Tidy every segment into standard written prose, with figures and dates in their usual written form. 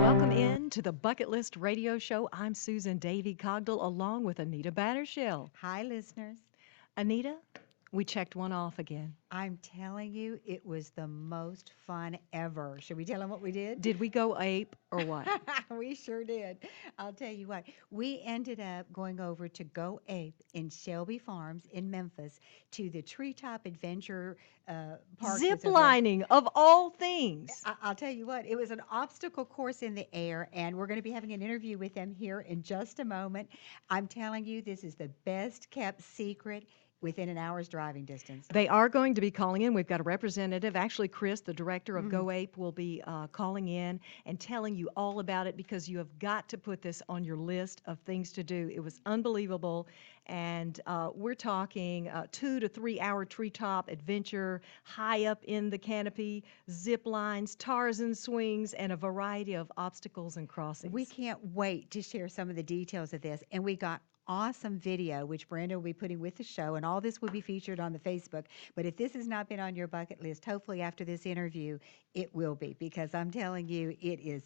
Welcome in to the Bucket List Radio Show. I'm Susan Davy Cogdell along with Anita Battershell. Hi, listeners. Anita, we checked one off again. I'm telling you, it was the most fun ever. Should we tell them what we did? Did we go ape or what? We sure did. I'll tell you what. We ended up going over to Go Ape in Shelby Farms in Memphis to the Treetop Adventure Park. Zip that's over there. lining of all things. I'll tell you what, it was an obstacle course in the air, and we're going to be having an interview with them here in just a moment. I'm telling you, this is the best kept secret within an hour's driving distance. They are going to be calling in. We've got a representative. Actually, Chris, the director of Mhm. Go Ape, will be calling in and telling you all about it because you have got to put this on your list of things to do. It was unbelievable. And we're talking 2 to 3 hour treetop adventure, high up in the canopy, zip lines, Tarzan swings, and a variety of obstacles and crossings. We can't wait to share some of the details of this. And we got awesome video, which Brenda will be putting with the show, and all this will be featured on the Facebook. But if this has not been on your bucket list, hopefully after this interview, it will be, because I'm telling you, it is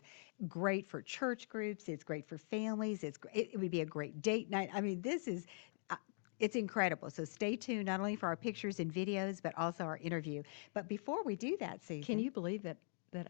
great for church groups. It's great for families. It would be a great date night. I mean, this is. It's incredible. So stay tuned not only for our pictures and videos, but also our interview. But before we do that, Susan. Can you believe that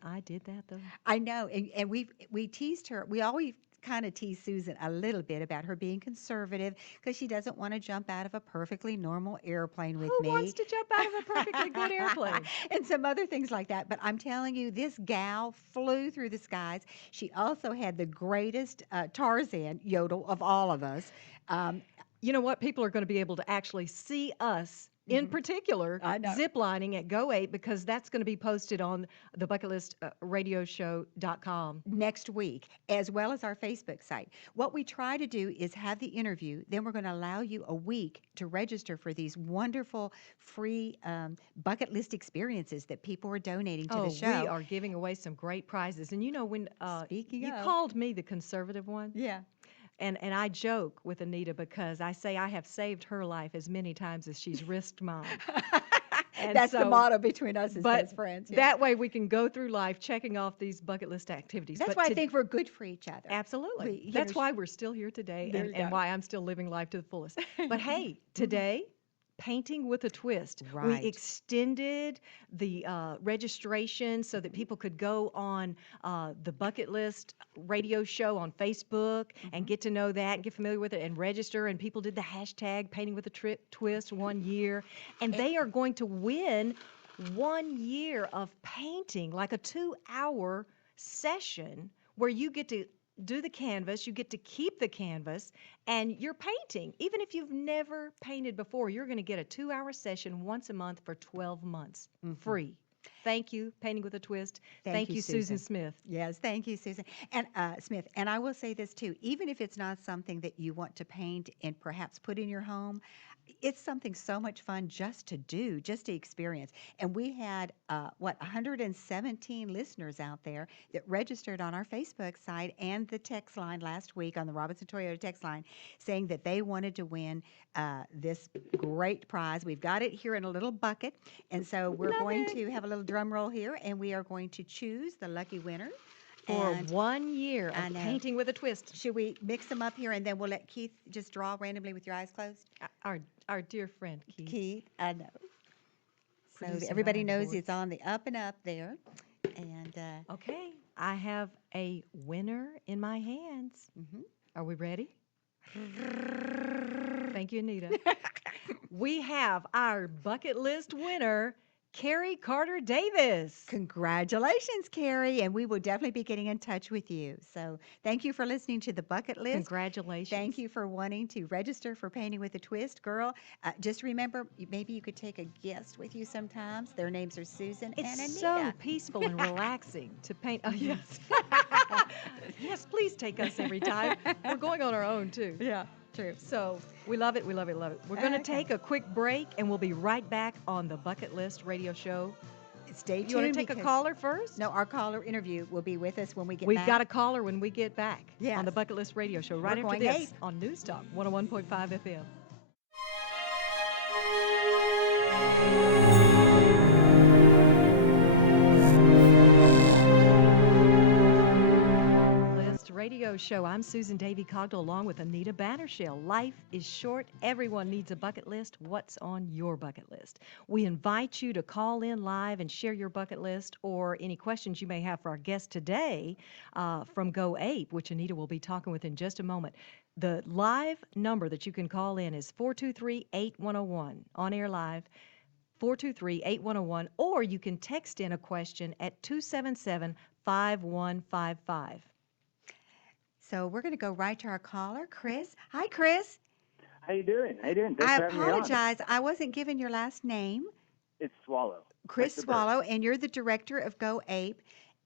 I did that, though? I know, and we teased her. We always kind of tease Susan a little bit about her being conservative because she doesn't want to jump out of a perfectly normal airplane with Who me. wants to jump out of a perfectly good airplane? And some other things like that. But I'm telling you, this gal flew through the skies. She also had the greatest Tarzan yodel of all of us. Um, You know what? People are going to be able to actually see us in particular I know. ziplining at Go 8 because that's going to be posted on the bucketlist Next week, as well as our Facebook site. What we try to do is have the interview, then we're going to allow you a week to register for these wonderful free bucket list experiences that people are donating to the show. We are giving away some great prizes. And you know, when Speaking you of. called me the conservative one, Yeah. and I joke with Anita because I say I have saved her life as many times as she's risked mine. And That's the so- motto between us as But best friends. Yeah. that way we can go through life checking off these bucket list activities. That's But why I to- think we're good for each other. Absolutely. We- That's you know, why we're still here today There and, you and go. why I'm still living life to the fullest. But hey, today, painting with a twist. We Right. extended the registration so that people could go on the Bucket List radio show on Facebook and get to know that and get familiar with it and register. And people did the hashtag painting with a twist 1 year. And they are going to win 1 year of painting, like a 2 hour session where you get to do the canvas, you get to keep the canvas, and you're painting. Even if you've never painted before, you're going to get a 2 hour session once a month for 12 months, free. Thank you, Painting with a Twist. Thank you, Susan Smith. Yes, thank you, Susan. And Smith, and I will say this too, even if it's not something that you want to paint and perhaps put in your home, it's something so much fun just to do, just to experience. And we had, 117 listeners out there that registered on our Facebook site and the text line last week on the Robinson Toyota text line saying that they wanted to win this great prize. We've got it here in a little bucket. And so we're going to have a little drum roll here, and we are going to choose the lucky winner. For And 1 year I of know. Painting with a Twist. should we mix them up here, and then we'll let Keith just draw randomly with your eyes closed? Our dear friend, Keith. Keith, I know. So Producing everybody behind the knows it's boards. on the up and up there. And Okay, I have a winner in my hands. mhm. Are we ready? Thank you, Anita. We have our bucket list winner, Carrie Carter Davis. Congratulations, Carrie. And we will definitely be getting in touch with you. So thank you for listening to the bucket list. Congratulations. Thank you for wanting to register for Painting with a Twist. Girl, just remember, maybe you could take a guest with you sometimes. Their names are Susan and It's Anita. so peaceful and relaxing to paint. Oh, yes. Yes, please take us every time. We're going on our own, too. Yeah, true. So we love it, we love it, love it. We're going to Okay. take a quick break, and we'll be right back on the Bucket List Radio Show. Stay tuned. You want to take a because- caller first? No, our caller interview will be with us when we get We've back. got a caller when we get back on the Yes. Bucket List Radio Show right We're after going this ape. on News Talk 101.5 FM. List Radio Show. I'm Susan Davy Cogdell along with Anita Battershell. Life is short. Everyone needs a bucket list. What's on your bucket list? We invite you to call in live and share your bucket list or any questions you may have for our guest today from Go Ape, which Anita will be talking with in just a moment. The live number that you can call in is 423-8101, on air live, 423-8101, or you can text in a question at 277-5155. So we're going to go right to our caller, Chris. Hi, Chris. How you doing? How you doing? Thanks I for having me on. apologize. I wasn't given your last name, It's Swallow. Chris Like the bird. Swallow, and you're the director of Go Ape.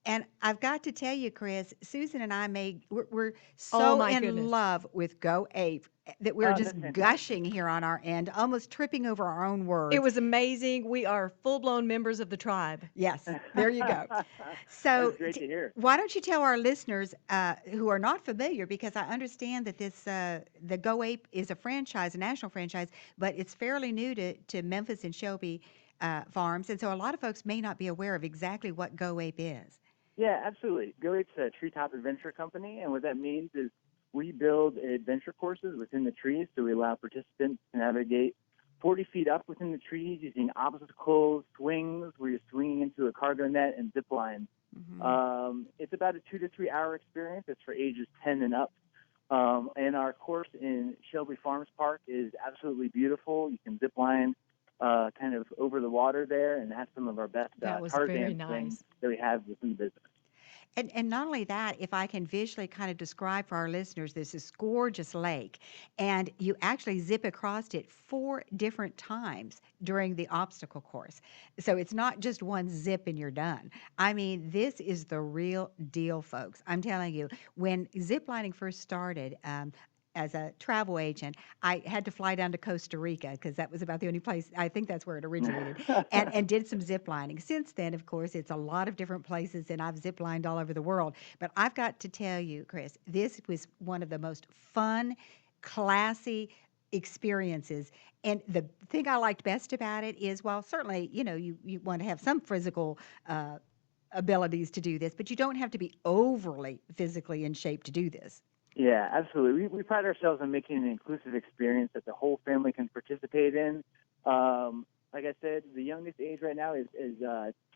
And I've got to tell you, Chris, Susan and I we're Oh, so my in goodness. love with Go Ape that we're Oh, just that's fantastic. gushing here on our end, almost tripping over our own words. It was amazing. We are full-blown members of the tribe. Yes, there you go. So, That's great to hear. why don't you tell our listeners who are not familiar, because I understand that the Go Ape is a franchise, a national franchise, but it's fairly new to Memphis and Shelby Farms, and so a lot of folks may not be aware of exactly what Go Ape is. Yeah, absolutely. Go Ape's a treetop adventure company, and what that means is we build adventure courses within the trees, so we allow participants to navigate 40 feet up within the trees using obstacles, swings, where you're swinging into a cargo net, and zip lines. It's about a 2 to 3 hour experience. It's for ages 10 and up. And our course in Shelby Farms Park is absolutely beautiful. You can zip line kind of over the water there, and that's some of our best That was very Tarzan swings nice. that we have within the business. And not only that, if I can visually kind of describe for our listeners, this is gorgeous lake, and you actually zip across it 4 different times during the obstacle course. So it's not just one zip and you're done. I mean, this is the real deal, folks. I'm telling you, when zip lining first started, as a travel agent, I had to fly down to Costa Rica because that was about the only place, I think that's where it originated, and did some zip lining. Since then, of course, it's a lot of different places, and I've zip lined all over the world. But I've got to tell you, Chris, this was one of the most fun, classy experiences. And the thing I liked best about it is, while certainly, you want to have some physical abilities to do this, but you don't have to be overly physically in shape to do this. Yeah, absolutely. We pride ourselves on making an inclusive experience that the whole family can participate in. Like I said, the youngest age right now is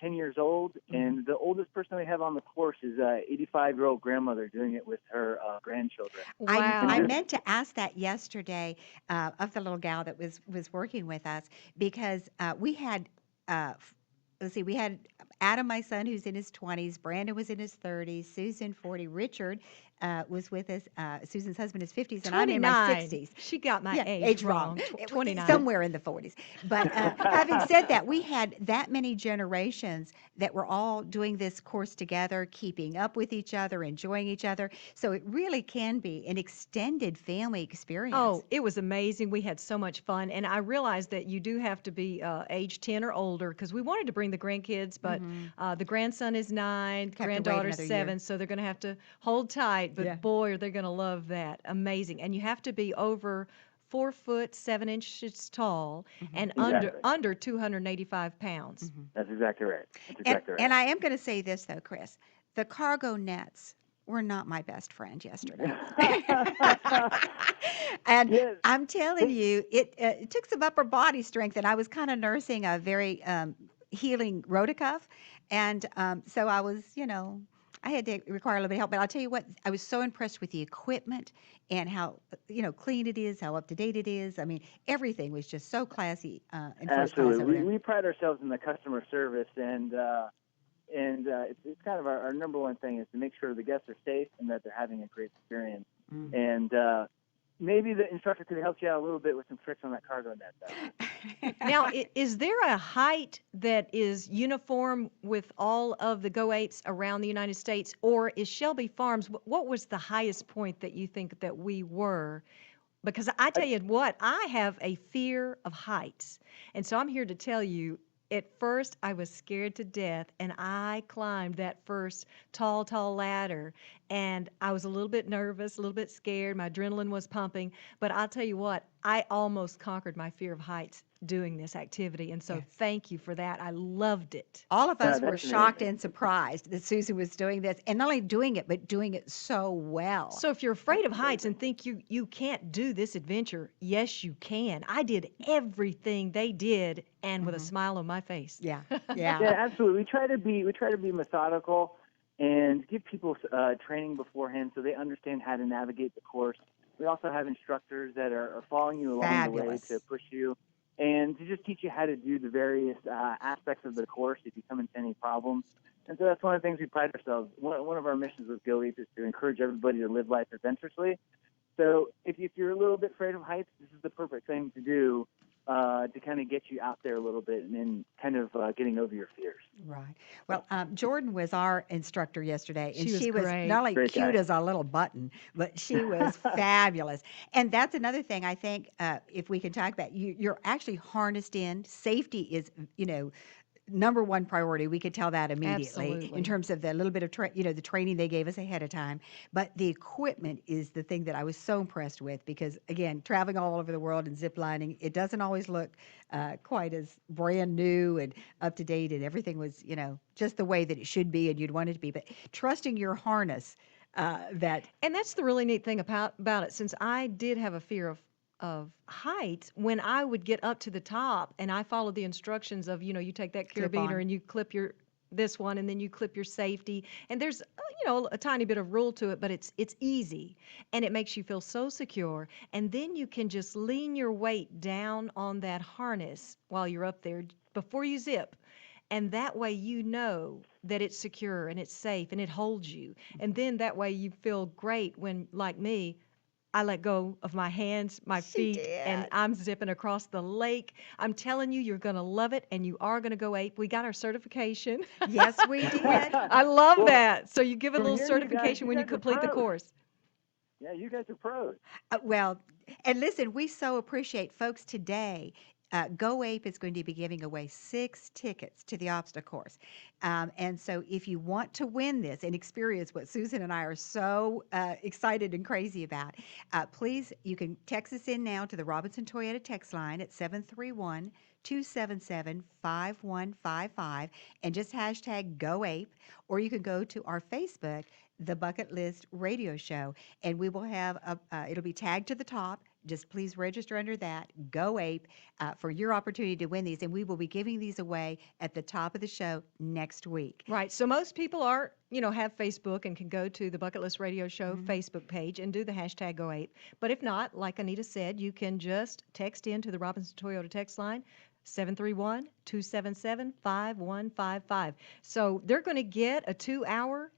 10 years old, and the oldest person we have on the course is 85-year-old grandmother doing it with her grandchildren. Wow. I meant to ask that yesterday of the little gal that was working with us, because we had, let's see, we had Adam, my son, who's in his 20s. Brandon was in his 30s. Susan, 40. Richard was with us. Susan's husband is 50s, and I'm in my 29. 60s. She got my Yeah, age wrong. It- 29. somewhere in the 40s. But having said that, we had that many generations that were all doing this course together, keeping up with each other, enjoying each other. So it really can be an extended family experience. Oh, it was amazing. We had so much fun. And I realized that you do have to be age 10 or older because we wanted to bring the grandkids, but the grandson is 9, Have to wait granddaughter's another year. 7, so they're going to have to hold tight. But Yeah. boy, are they going to love that. Amazing. And you have to be over 4 foot 7 inches tall and Exactly. under 285 pounds. That's exactly right. That's And, exactly right. and I am going to say this, though, Chris. The cargo nets were not my best friend yesterday. And Yes. I'm telling you, it took some upper body strength, and I was kind of nursing a very healing rotacuff. And so I was, I had to require a little bit of help. But I'll tell you what, I was so impressed with the equipment and how, clean it is, how up to date it is. I mean, everything was just so classy and first class over Absolutely. there. We pride ourselves in the customer service, and it's kind of our number one thing is to make sure the guests are safe and that they're having a great experience. And maybe the instructor could help you out a little bit with some tricks on that cargo net, though. Now, is there a height that is uniform with all of the Go Apes around the United States, or is Shelby Farms, what was the highest point that you think that we were? Because I tell you what, I have a fear of heights. And so I'm here to tell you, at first I was scared to death, and I climbed that first tall, tall ladder. and I was a little bit nervous, a little bit scared. My adrenaline was pumping, but I'll tell you what, I almost conquered my fear of heights doing this activity. And so Yes. thank you for that. I loved it. All of us were That's shocked amazing. and surprised that Susan was doing this, and not only doing it, but doing it so well. So if you're That's afraid of heights amazing. and think you can't do this adventure, yes you can. I did everything they did and with a Hmm. smile on my face. Yeah, yeah. Yeah, absolutely. We try to be methodical and give people training beforehand so they understand how to navigate the course. We also have instructors that are following you along the way Fabulous. to push you and to just teach you how to do the various aspects of the course if you come into any problems. And so that's one of the things we pride ourselves. One of our missions with Go Leap is to encourage everybody to live life adventurously. So if you're a little bit afraid of heights, this is the perfect thing to do to kind of get you out there a little bit and then kind of getting over your fears. Right. Well, Jordan was our instructor yesterday, and She was she was not great. only Great cute guy. as a little button, but she was fabulous. And that's another thing I think if we can talk about, you're actually harnessed in. Safety is, you know, number one priority. We could tell that immediately in Absolutely. terms of the little bit of the training they gave us ahead of time. But the equipment is the thing that I was so impressed with because again, traveling all over the world and zip lining, it doesn't always look quite as brand new and up to date, and everything was just the way that it should be and you'd want it to be. But trusting your harness, that And that's the really neat thing about it. Since I did have a fear of heights, when I would get up to the top and I followed the instructions of, you take that clip carabiner on. and you clip your this one and then you clip your safety. And there's a tiny bit of rule to it, but it's easy and it makes you feel so secure. And then you can just lean your weight down on that harness while you're up there before you zip. And that way you know that it's secure and it's safe and it holds you. And then that way you feel great when, like me, I let go of my hands, my She feet, and did. I'm zipping across the lake. I'm telling you, you're going to love it and you are going to go ape. We got our certification. Yes, we we, did. I love Well, that. So you give a from little hearing certification you when you guys are complete the pros. course. Yeah, you guys are pros. Well, and listen, we so appreciate folks today. Go Ape is going to be giving away 6 tickets to the obstacle course. And so, if you want to win this and experience what Susan and I are so excited and crazy about, please, you can text us in now to the Robinson Toyota text line at 731 277 5155 and just hashtag Go Ape, or you can go to our Facebook, The Bucket List Radio Show, and we will have it'll be tagged to the top. Just please register under that Go Ape for your opportunity to win these, and we will be giving these away at the top of the show next week. Right. So most people have Facebook and can go to the Bucket List Radio Show Mhm. Facebook page and do the hashtag #GoApe. But if not, like Anita said, you can just text into the Robinson Toyota text line 731-277-5155. So they're going to get a 2-hour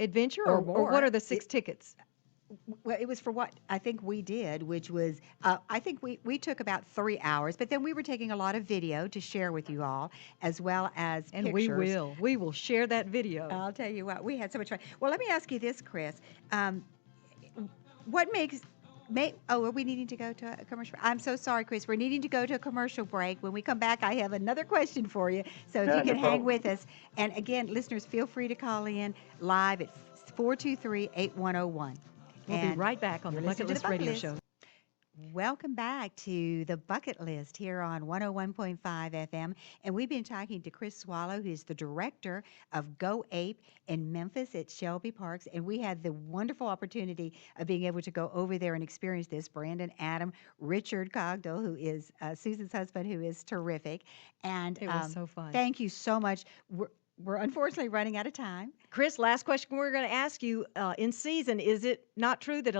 adventure, Or or what more. are the 6 tickets? Well, it was for what I think we did, which was I think we took about 3 hours, but then we were taking a lot of video to share with you all, as well as And pictures. we will share that video. I'll tell you what, we had so much fun. Well, let me ask you this, Chris. Um, what makes are we needing to go to a commercial? I'm so sorry, Chris. We're needing to go to a commercial break. When we come back, I have another question for you. So if Yeah, you no can hang problem. with us. And again, listeners, feel free to call in live at 423-8101. We'll be And right back on the you're Bucket listening to the List Bucket Radio List. Show. Welcome back to the Bucket List here on 101.5 FM. And we've been talking to Chris Swallow, who's the director of Go Ape in Memphis at Shelby Parks. And we had the wonderful opportunity of being able to go over there and experience this. Brandon, Adam, Richard Cogdell, who is Susan's husband, who is terrific. And It was so fun. thank you so much. We're unfortunately running out of time. Chris, last question we're going to ask you. In season, is it not true that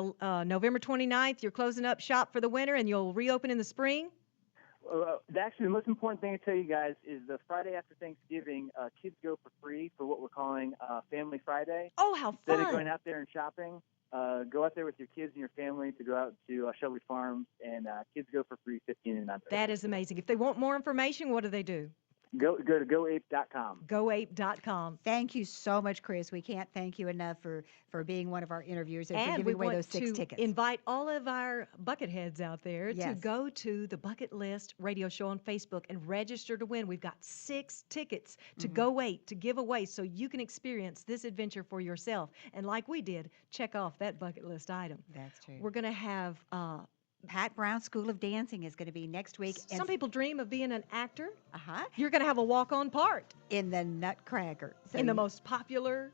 November 29th you're closing up shop for the winter and you'll reopen in the spring? Actually, the most important thing to tell you guys is the Friday after Thanksgiving, kids go for free for what we're calling Family Friday. Oh, how Instead of fun. going out there and shopping, go out there with your kids and your family to go out to Shelby Farms, and kids go for free 15 and under. That is amazing. If they want more information, what do they do? Go to goape.com. goape.com. Thank you so much, Chris. We can't thank you enough for being one of our interviewers and for And we giving away want those 6 to tickets. invite all of our bucket heads out there to Yes. go to the Bucket List radio show on Facebook and register to win. We've got 6 tickets to Go 8 to give away so you can experience this adventure for yourself. And like we did, check off that bucket list item. That's true. We're going to have Pat Brown School of Dancing is going to be next week. some people dream of being an actor. Uh-huh. You're going to have a walk-on part In the Nutcracker. So in the most popular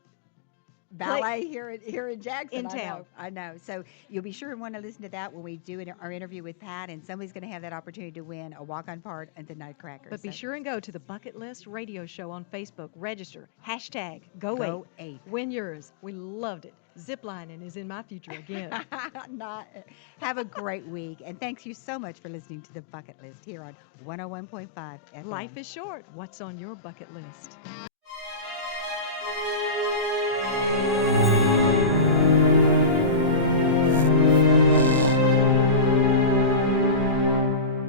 ballet here in Jackson. in town. I know. So you'll be sure and want to listen to that when we do our interview with Pat, and somebody's going to have that opportunity to win a walk-on part at the Nutcracker. But be So sure and go to the Bucket List radio show on Facebook. Register. Hashtag Go Go 8. 8. Win yours. We loved it. Ziplining is in my future again. Have a great week, and thanks you so much for listening to the Bucket List here on 101.5 FM. Life is short. What's on your bucket list?